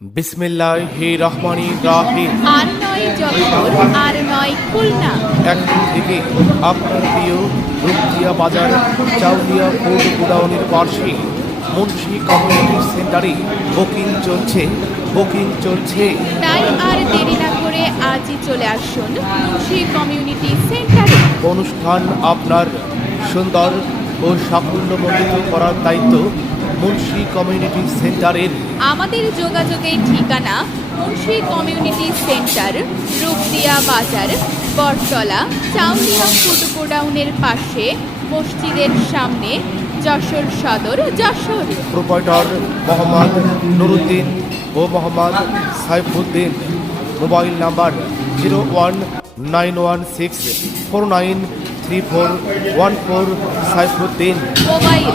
বিসমিল্লাহির রহমানির রহিম। আর নয় যশোর, আর নয় খুলনা। এখন থেকে আপনার প্রিয় রূপদিয়া বাজার চাউলিয়া ফুড গোডাউনের পাশে মুন্সি কমিউনিটি সেন্টারে বুকিং চলছে। তাই আর দেরি না করে আজই চলে আসুন মুন্সি কমিউনিটি সেন্টারে। অনুষ্ঠান আপনার সুন্দর ও সাফল্যমণ্ডিত করার দায়িত্ব মুন্সি কমিউনিটি সেন্টারের। আমাদের যোগাযোগের ঠিকানা মুন্সি কমিউনিটি সেন্টার, রূপদিয়া বাজার, বটতলা, চাউলিয়া ফুড গোডাউনের পাশে, মসজিদের সামনে, যশোর সদর, যশোর। প্রোপাইটর মোহাম্মদ নুরুদ্দিন ও Mohammad Saifuddin. Mobile number 019164933414। Saifuddin. Mobile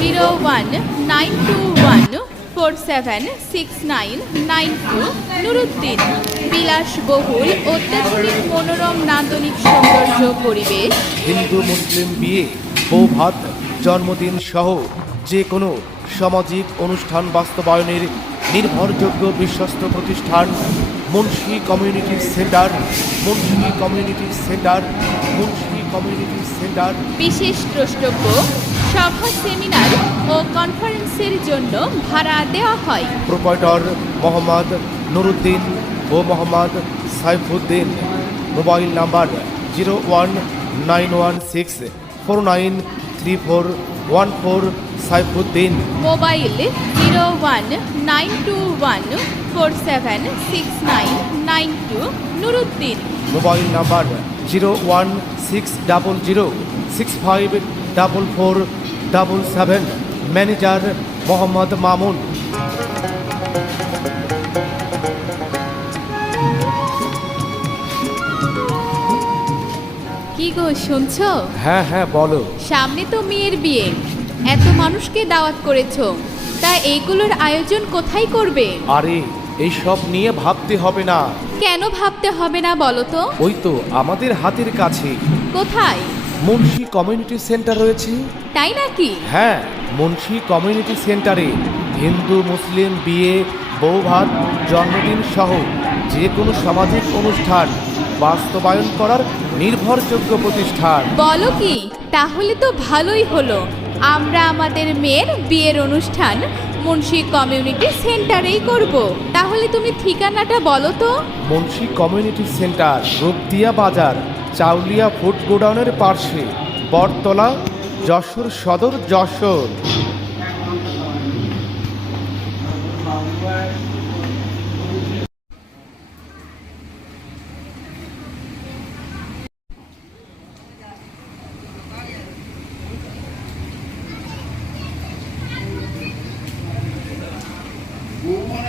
0192176992। Nuruddin. বিলাসবহুল অত্যাধুনিক মনোরম নান্দনিক সৌন্দর্য পরিবেশ। হিন্দু মুসলিম বিয়ে, বৌভাত, জন্মদিন সহ যে কোনো সামাজিক অনুষ্ঠান বাস্তবায়নের নির্ভরযোগ্য বিশ্বস্ত প্রতিষ্ঠান Munshi community centre. Munshi community centre. Munshi community centre. বিশেষ দ্রষ্টব্য, সভা, সেমিনার ও কনফারেন্সের জন্য ভাড়া দেওয়া হয়। প্রোপাইটর মোহাম্মদ নুরুদ্দিন ও Mohammad Saifuddin. Mobile number 019164933414। Saifuddin. Mobile 0192176992। Nuruddin. Mobile number 01600654477। Manager Mohammad Mamun. কি গো, শুনছো? হ্যাঁ হ্যাঁ বলো। সামনে তো মেয়ের বিয়ে, এত মানুষকে দাওয়াত করেছো, তা এইগুলোর আয়োজন কোথায় করবে? আরে এইসব নিয়ে ভাবতে হবে না। কেন ভাবতে হবে না বলো তো? ওই তো আমাদের হাতের কাছে কোথায়? মুন্সি কমিউনিটি সেন্টার রয়েছে। তাই নাকি? হ্যাঁ, মুন্সি কমিউনিটি সেন্টারে হিন্দু মুসলিম বিয়ে, বৌভাত, জন্মদিন সহ যে কোনো সামাজিক অনুষ্ঠান বাস্তবায়ন করার নির্ভরযোগ্য প্রতিষ্ঠান। বলো কি? তাহলে তো ভালোই হলো, আমরা আমাদের মেয়ের বিয়ের অনুষ্ঠান মুন্সি কমিউনিটি সেন্টারেই করব। তাহলে তুমি ঠিকানাটা বলো তো। মুন্সি কমিউনিটি সেন্টার, রূপদিয়া বাজার, চাউলিয়া ফুড গোডাউনের পাশে, বটতলা, যশোর সদর, যশোর।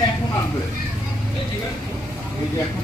এখন আসবে এই যে এখন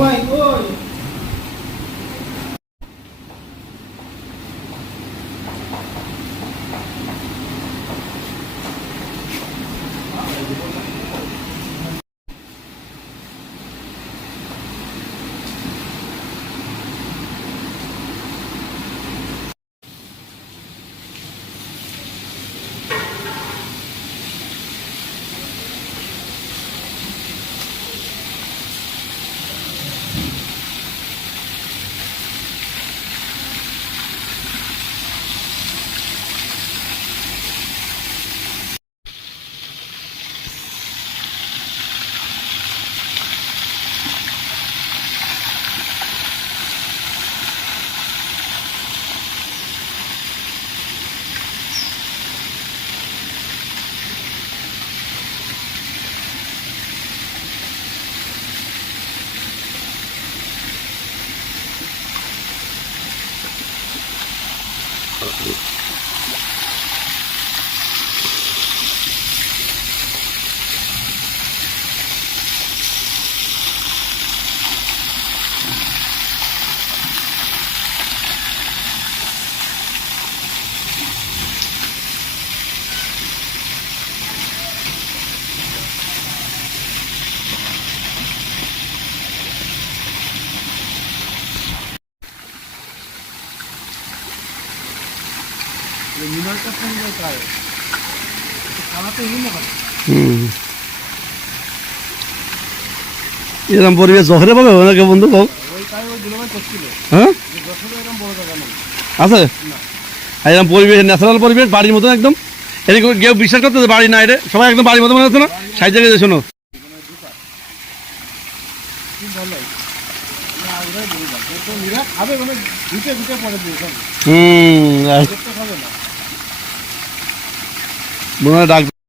ভাই কই? এরকম পরিবেশ যশোরে পাবে ওনাকে বন্ধু কও হ্যাঁ আছে আর এরকম পরিবেশ ন্যাচারাল পরিবেশ বাড়ির মতন একদম এরকম কেউ বিশ্বাস করতে বাড়ি না এটা সবাই একদম বাড়ির মতো মনে হচ্ছে না সাইড জায়গায় শোনো হুম মনে হয় ডাক